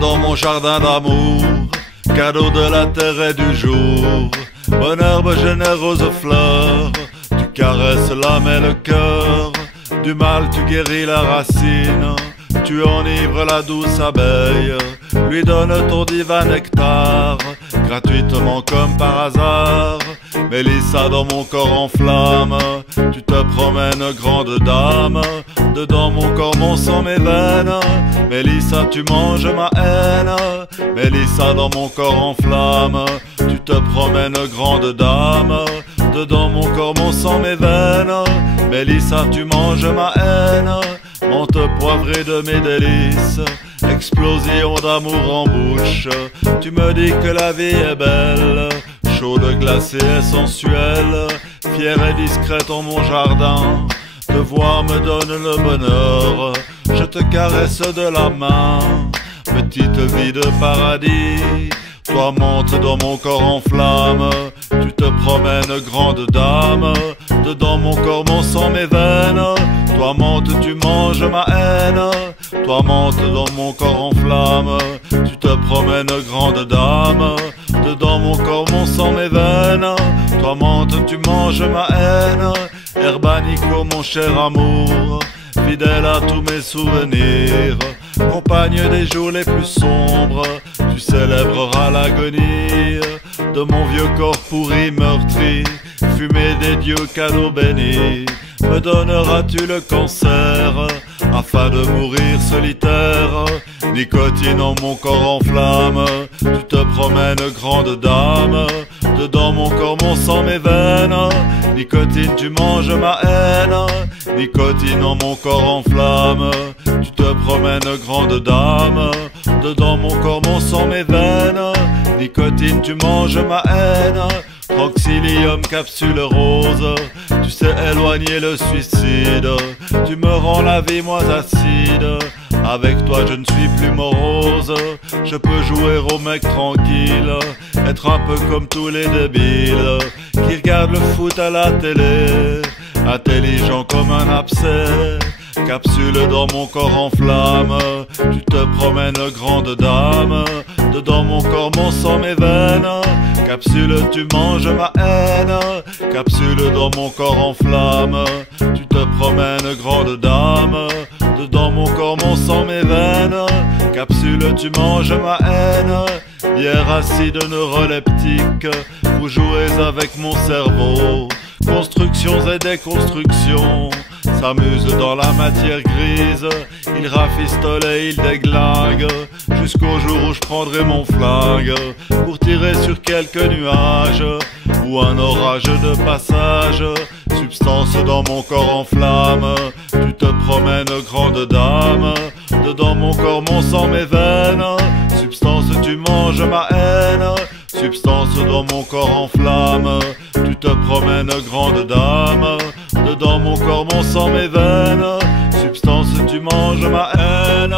dans mon jardin d'amour, cadeau de la terre et du jour. Bonne herbe généreuse fleur, tu caresses l'âme et le cœur. Du mal tu guéris la racine, tu enivres la douce abeille. Lui donne ton divin nectar, gratuitement comme par hasard. Mélissa dans mon corps en flamme, tu te promènes grande dame. Dedans mon corps, mon sang, mes veines, Mélissa tu manges ma haine. Mélissa dans mon corps en flamme, tu te promènes grande dame. Dedans mon corps, mon sang, mes veines, Mélissa tu manges ma haine. Menthe poivrée de mes délices, explosion d'amour en bouche. Tu me dis que la vie est belle, chaude, glacée et sensuelle. Fière et discrète en mon jardin, te voir me donne le bonheur. Je te caresse de la main, petite vie de paradis. Toi monte dans mon corps en flamme, tu te promènes grande dame. Dedans mon corps, mon sang, mes veines, toi monte, tu manges ma haine. Toi monte dans mon corps en flamme, tu te promènes grande dame. Dedans mon corps, mon sang, mes veines, toi monte, tu manges ma haine. Herbanico mon cher amour, fidèle à tous mes souvenirs, compagne des jours les plus sombres, tu célébreras l'agonie de mon vieux corps pourri, meurtri, fumé des dieux, cadeau béni. Me donneras-tu le cancer afin de mourir solitaire? Nicotine en mon corps en flamme, tu te promènes grande dame. Dedans mon corps, mon sang, mes veines, nicotine tu manges ma haine. Nicotine en mon corps en flamme, tu te promènes grande dame. Dedans mon corps, mon sang, mes veines, nicotine tu manges ma haine. Proxilium capsule rose, tu sais éloigner le suicide. Tu me rends la vie moins acide, avec toi je ne suis plus morose. Je peux jouer au mec tranquille, être un peu comme tous les débiles qui regardent le foot à la télé, intelligent comme un abcès. Capsule dans mon corps en flamme, tu te promènes grande dame. Dedans mon corps, mon sang, mes veines, capsule tu manges ma haine. Capsule dans mon corps en flamme, tu te promènes grande dame. Dedans mon corps, mon sang, mes veines, capsule tu manges ma haine. Bière acide neuroleptique, vous jouez avec mon cerveau. Constructions et déconstructions s'amusent dans la matière grise. Il rafistole et il déglingue, jusqu'au jour où je prendrai mon flingue pour tirer sur quelques nuages ou un orage de passage. Substance dans mon corps en flamme, tu te promènes grande dame. Dedans mon corps, mon sang, mes veines, substance tu manges ma haine. Substance dans mon corps en flamme, tu te promènes grande dame. Dedans mon corps, mon sang, mes veines, substance tu manges ma haine.